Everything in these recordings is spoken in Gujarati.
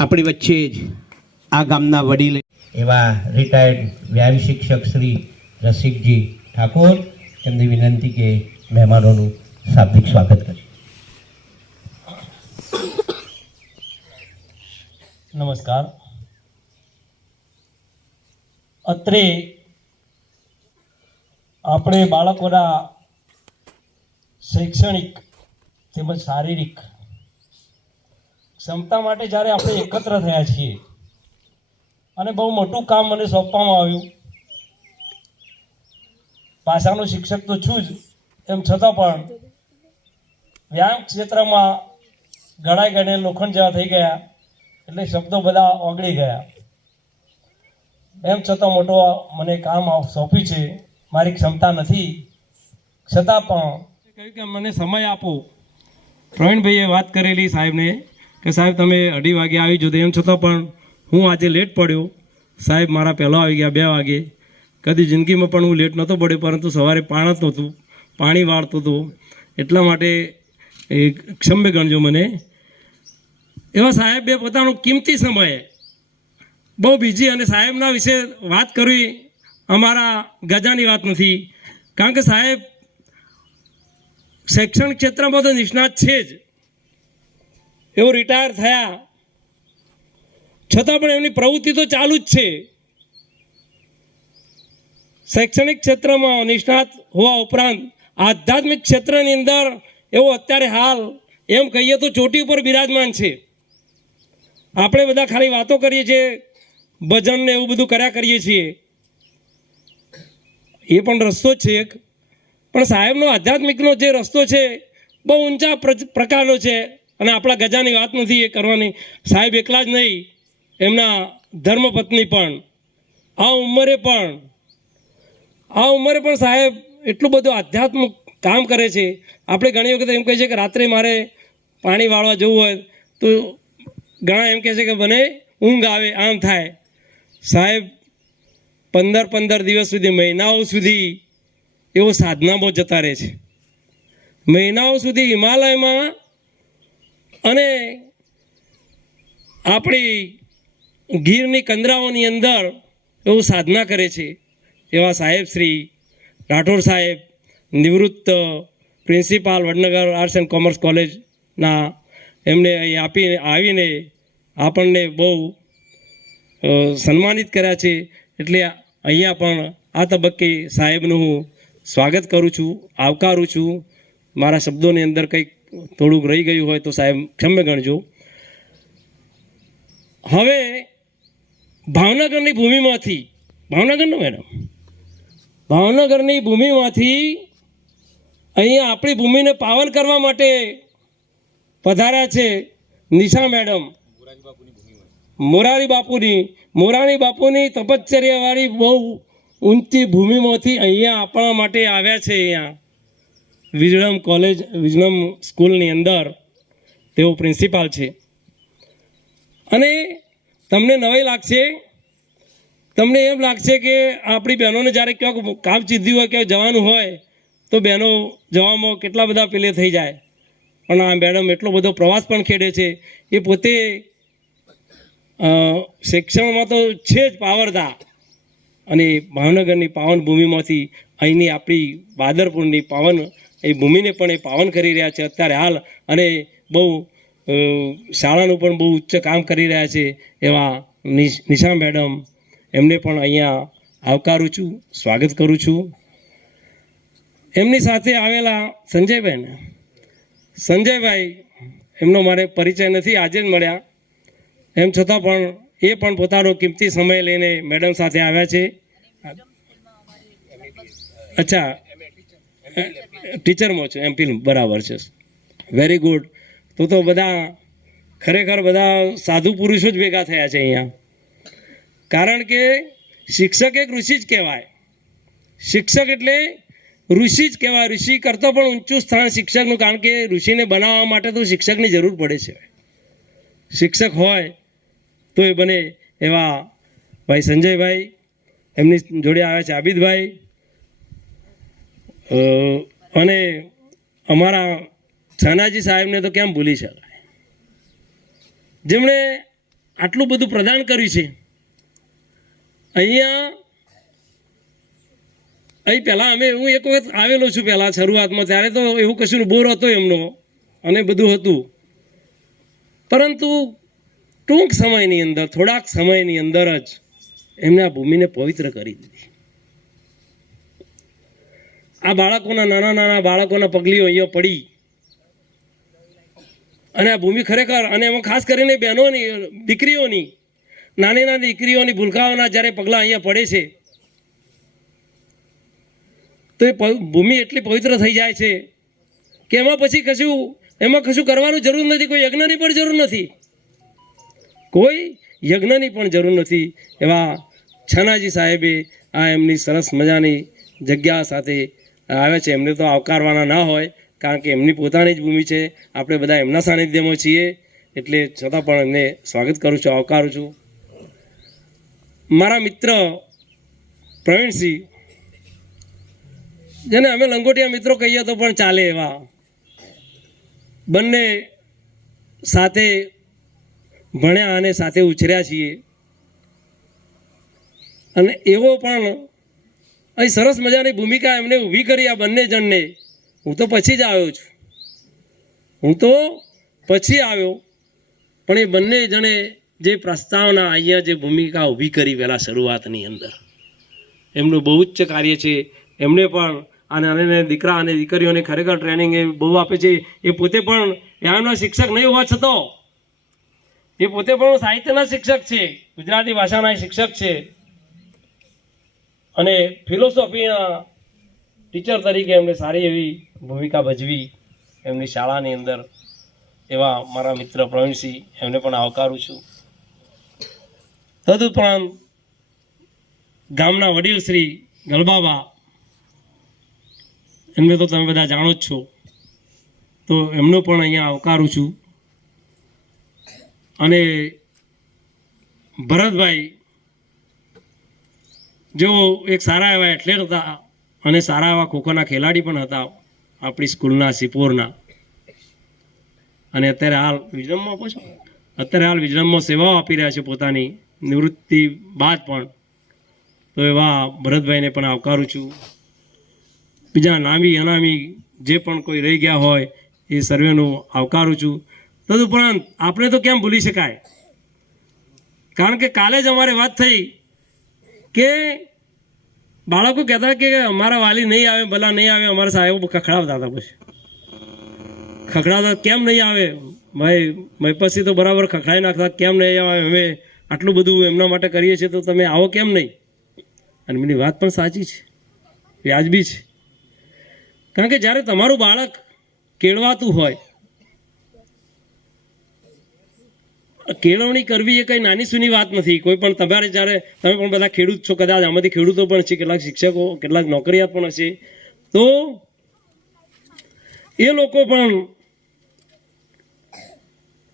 આપણી વચ્ચે જ આ ગામના વડીલ એવા રિટાયર્ડ વ્યાયામ શિક્ષક શ્રી રસિકજી ઠાકોર, એમની વિનંતી કે મહેમાનોનું શાબ્દિક સ્વાગત કરે. નમસ્કાર. અત્રે આપણે બાળકોના શૈક્ષણિક તેમજ શારીરિક ક્ષમતા માટે જ્યારે આપણે એકત્ર થયા છીએ અને બહુ મોટું કામ મને સોંપવામાં આવ્યું. ભાષાનો શિક્ષક તો છું જ, એમ છતાં પણ વ્યાયામ ક્ષેત્રમાં ઘણા ગણે લોખંડ જેવા થઈ ગયા એટલે શબ્દો બધા ઓગળી ગયા. એમ છતાં મોટો મને કામ સોંપ્યું છે. મારી ક્ષમતા નથી છતાં પણ કહ્યું કે મને સમય આપો. પ્રવીણભાઈએ વાત કરેલી સાહેબને કે સાહેબ તમે 2:30 વાગે આવી જજો. એમ છતાં પણ હું આજે લેટ પડ્યો. સાહેબ મારા પહેલો આવી ગયા 2 વાગે. કદી જિંદગીમાં પણ હું લેટ નહોતો પડ્યો, પરંતુ સવારે પાણી વાળતો હતો. એટલા માટે ક્ષમ્ય ગણજો મને. એવા સાહેબે પોતાનો કિંમતી સમય બહુ બીજી, અને સાહેબના વિશે વાત કરવી અમારા ગજાની વાત નથી, કારણ કે સાહેબ શૈક્ષણિક ક્ષેત્રમાં તો નિષ્ણાત છે જ. એઓ રિટાયર થયા છતાં પણ એમની પ્રવૃત્તિ તો ચાલુ જ છે. શૈક્ષણિક ક્ષેત્રમાં નિષ્ણાત હોવા ઉપરાંત આધ્યાત્મિક ક્ષેત્રની અંદર એવો અત્યારે હાલ એમ કહીએ તો ચોટી ઉપર બિરાજમાન છે. આપણે બધા ખાલી વાતો કરીએ છીએ, ભજન ને એવું બધું કર્યા કરીએ છીએ, એ પણ રસ્તો જ છે એક, પણ સાહેબનો આધ્યાત્મિકનો જે રસ્તો છે બહુ ઊંચા પ્રકારનો છે. અને આપણા ગજાની વાત નથી એ કરવાની. સાહેબ એકલા જ નહીં, એમના ધર્મપત્ની પણ આ ઉંમરે પણ સાહેબ એટલું બધું આધ્યાત્મિક કામ કરે છે. આપણે ઘણી વખત એમ કહીએ છીએ કે રાત્રે મારે પાણી વાળવા જવું હોય તો ઘણા એમ કહે છે કે મને ઊંઘ આવે, આમ થાય. સાહેબ 15 દિવસ સુધી, મહિનાઓ સુધી એવો સાધનામાં જતા રહે છે. મહિનાઓ સુધી હિમાલયમાં અને આપણી ગીરની કંદરાઓની અંદર એવું સાધના કરે છે. એવા સાહેબ શ્રી રાઠોડ સાહેબ, નિવૃત્ત principal Vadnagar arts and commerce કોલેજના, એમને અહીં આવીને આપણને બહુ સન્માનિત કર્યા છે. એટલે અહીંયા પણ આ તબક્કે સાહેબનું હું સ્વાગત કરું છું, આવકારું છું. મારા શબ્દોની અંદર કંઈક થોડુંક રહી ગયું હોય તો સાહેબ ક્ષમ્ય ગણજો. હવે ભાવનગરની ભૂમિમાંથી, ભાવનગરની ભૂમિમાંથી અહીંયા આપણી ભૂમિને પાવન કરવા માટે પધાર્યા છે નિશા મેડમ. મોરારી બાપુની તપશ્ચર્યાવાળી બહુ ઊંચી ભૂમિમાંથી અહીંયા આપણા માટે આવ્યા છે. અહીંયા વિઝડમ સ્કૂલની અંદર તેઓ પ્રિન્સિપાલ છે. અને તમને નવાઈ લાગશે, તમને એમ લાગશે કે આપણી બહેનોને જ્યારે ક્યાંક કામ ચીધ્યું હોય, ક્યાંક જવાનું હોય તો બહેનો જવામાં કેટલા બધા પેલે થઈ જાય. પણ આ મેડમ એટલો બધો પ્રવાસ પણ ખેડે છે. એ પોતે શિક્ષણમાં તો છે જ પાવરદા, અને ભાવનગરની પાવન ભૂમિમાંથી અહીંની આપણી બાદરપુરની પાવન એ ભૂમિને પણ એ પાવન કરી રહ્યા છે અત્યારે હાલ. અને બહુ શાળાનું પણ બહુ ઉચ્ચ કામ કરી રહ્યા છે એવા નિશા મેડમ, એમને પણ અહીંયા આવકારું છું, સ્વાગત કરું છું. એમની સાથે આવેલા સંજયભાઈ, એમનો મારે પરિચય નથી, આજે જ મળ્યા. એમ છતાં પણ એ પણ પોતાનો કિંમતી સમય લઈને મેડમ સાથે આવ્યા છે. અચ્છા, ટીચરમાં છે, એમ ફિલ્મ, બરાબર છે, વેરી ગુડ. તો બધા ખરેખર બધા સાધુ પુરુષો જ ભેગા થયા છે અહીંયા. કારણ કે શિક્ષક એક ઋષિ જ કહેવાય. શિક્ષક એટલે ઋષિ જ કહેવાય. ઋષિ કરતાં પણ ઊંચું સ્થાન શિક્ષકનું, કારણ કે ઋષિને બનાવવા માટે તો શિક્ષકની જરૂર પડે છે. શિક્ષક હોય તો એ બને. એવા ભાઈ સંજયભાઈ, એમની જોડે આવ્યા છે આબિદભાઈ, અને અમારા છાનાજી સાહેબને તો કેમ ભૂલી શકાય. જેમણે આટલું બધું પ્રદાન કર્યું છે. અહીં પહેલાં અમે હું એક વખત આવેલો છું પહેલાં શરૂઆતમાં, ત્યારે તો એવું કશું બોર હતો એમનો અને બધું હતું, પરંતુ ટૂંક સમયની અંદર, થોડાક સમયની અંદર જ એમને આ ભૂમિને પવિત્ર કરી દીધી. આ બાળકોના, નાના નાના બાળકોના પગલીઓ અહીંયા પડી અને આ ભૂમિ ખરેખર, અને એમાં ખાસ કરીને બહેનોની, દીકરીઓની, નાની નાની દીકરીઓની, ભૂલકાઓના જ્યારે પગલાં અહીંયા પડે છે તો એ ભૂમિ એટલી પવિત્ર થઈ જાય છે કે એમાં પછી કશું કરવાનું જરૂર નથી. કોઈ યજ્ઞની પણ જરૂર નથી, કોઈ યજ્ઞની પણ જરૂર નથી. એવા છાનાજી સાહેબે આ એમની સરસ મજાની જગ્યા સાથે આવે છે. એમને તો આવકારવાના ના હોય, કારણ કે એમની પોતાની જ ભૂમિ છે. આપણે બધા એમના સાનિધ્યમાં છીએ, એટલે છતાં પણ એમને સ્વાગત કરું છું, આવકારું છું. મારા મિત્ર પ્રવીણસિંહ, જેને અમે લંગોટિયા મિત્રો કહીએ તો પણ ચાલે, એવા બંને સાથે ભણ્યા અને સાથે ઉછર્યા છીએ. અને એવો પણ અહીં સરસ મજાની ભૂમિકા એમને ઊભી કરી આ બંને જણને. હું તો પછી જ આવ્યો છું, પણ એ બંને જણે જે પ્રસ્તાવના અહીંયા જે ભૂમિકા ઊભી કરી પહેલાં શરૂઆતની અંદર, એમનું બહુ ઉચ્ચ કાર્ય છે. એમને પણ અને દીકરા અને દીકરીઓને ખરેખર ટ્રેનિંગ એ બહુ આપે છે. એ પોતે પણ એમના શિક્ષક નહીં હોવા છતાં એ પોતે પણ સાહિત્યના શિક્ષક છે, ગુજરાતી ભાષાના શિક્ષક છે, અને ફિલોસોફીના ટીચર તરીકે એમને સારી એવી ભૂમિકા ભજવી એમની શાળાની અંદર. એવા મારા મિત્ર પ્રવીણસિંહ, એમને પણ આવકારું છું. તદુપરાંત ગામના વડીલ શ્રી ગલબાબા, એમને તો તમે બધા જાણો જ છો, તો એમનો પણ અહીંયા આવકારું છું. અને ભરતભાઈ, જેઓ એક સારા એવા એથ્લેટ હતા અને સારા એવા ખોખોના ખેલાડી પણ હતા આપણી સ્કૂલના, સિપોરના, અને અત્યારે હાલ વિજ્રમમાં સેવાઓ આપી રહ્યા છે પોતાની નિવૃત્તિ બાદ પણ. તો એવા ભરતભાઈને પણ આવકારું છું. બીજા નામી અનામી જે પણ કોઈ રહી ગયા હોય એ સર્વેનું આવકારું છું. તદુપરાંત આપણે તો કેમ ભૂલી શકાય, કારણ કે કાલે જ અમારે વાત થઈ કે બાળકો કહેતા કે અમારા વાલી નહીં આવે, ભલા નહીં આવે, અમારા સાહેબો ખખડાવતા હતા. પછી ખખડાવતા, કેમ નહીં આવે ભાઈ, પછી તો બરાબર ખખડાઈ નાખતા, કેમ નહીં આવે, અમે આટલું બધું એમના માટે કરીએ છીએ તો તમે આવો કેમ નહીં? અને એમની વાત પણ સાચી છે, વ્યાજબી છે. કારણ કે જ્યારે તમારું બાળક કેળવાતું હોય, કેળવણી કરવી એ કંઈ નાની સૂની વાત નથી. કોઈ પણ તમારે જ્યારે, તમે પણ બધા ખેડૂત છો, કદાચ આમાંથી ખેડૂતો પણ છે, કેટલાક શિક્ષકો, કેટલાક નોકરિયાત પણ હશે, તો એ લોકો પણ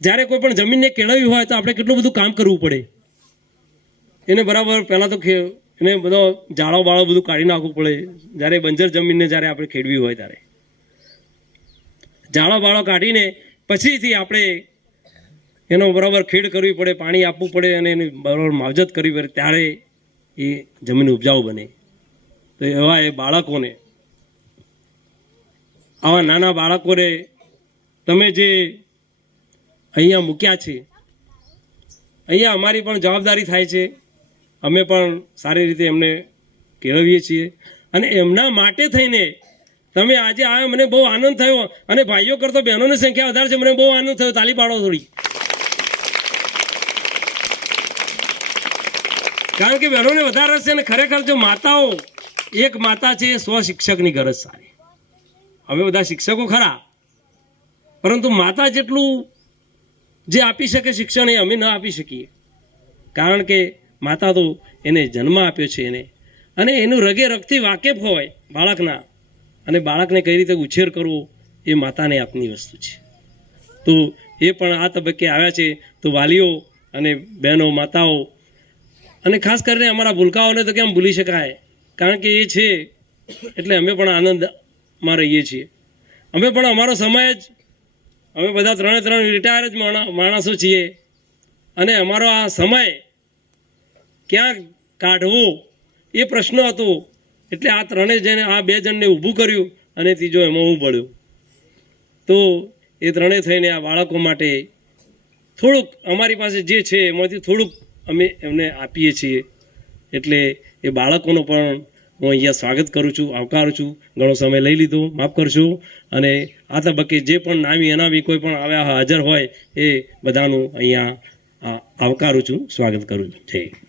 જ્યારે કોઈ પણ જમીનને કેળવવી હોય તો આપણે કેટલું બધું કામ કરવું પડે. એને બરાબર પહેલાં તો એને બધો જાળો બાળો બધું કાઢી નાખવું પડે. જ્યારે બંજર જમીનને જ્યારે આપણે ખેડવી હોય ત્યારે જાળો બાળો કાઢીને પછીથી આપણે એનો બરાબર ખેડ કરવી પડે, પાણી આપવું પડે અને એની બરાબર માવજત કરવી પડે, ત્યારે એ જમીન ઉપજાઉ બને. તો એવા એ બાળકોને, આવા નાના બાળકોને તમે જે અહીંયા મૂક્યા છે, અહીંયા અમારી પણ જવાબદારી થાય છે. અમે પણ સારી રીતે એમને કેળવીએ છીએ અને એમના માટે થઈને તમે આજે આવ્યા, મને બહુ આનંદ થયો. અને ભાઈઓ કરતાં બહેનોની સંખ્યા વધારે છે, મને બહુ આનંદ થયો. તાલી પાડો થોડી, કારણ કે બહેનોને વધારે છે. અને ખરેખર જો માતાઓ, એક માતા છે, 100 શિક્ષકની ગરજ સારી. અમે બધા શિક્ષકો ખરા, પરંતુ માતા જેટલું જે આપી શકે શિક્ષણ એ અમે ન આપી શકીએ, કારણ કે માતા તો એને જન્મ આપ્યો છે એને, અને એનું રગે રગથી વાકેફ હોય બાળકના, અને બાળકને કઈ રીતે ઉછેર કરવો એ માતાને આપની વસ્તુ છે. તો એ પણ આ તબક્કે આવ્યા છે. તો વાલીઓ અને બહેનો, માતાઓ, અને ખાસ કરીને અમારા ભૂલકાઓને તો કેમ ભૂલી શકાય, કારણ કે એ છે એટલે અમે પણ આનંદમાં રહીએ છીએ. અમે પણ અમારો સમય જ, અમે બધા 3 રિટાયર જ માણસો છીએ, અને અમારો આ સમય ક્યાં કાઢવો એ પ્રશ્ન હતો. એટલે આ ત્રણેય જણે આ 2 જણને ઊભું કર્યું અને ત્રીજો એમાં હું પડ્યો. તો એ ત્રણેય થઈને આ બાળકો માટે થોડુંક અમારી પાસે જે છે એમાંથી થોડુંક અમે એમને આપીએ છીએ. એટલે એ બાળકોનો પણ હું અહીંયા સ્વાગત કરું છું, આવકારું છું. ઘણો સમય લઈ લીધો, માફ કરશો. અને આ તબક્કે જે પણ નામી અનામી કોઈ પણ આવ્યા હાજર હોય એ બધાનું અહીંયા આવકારું છું, સ્વાગત કરું છું. જય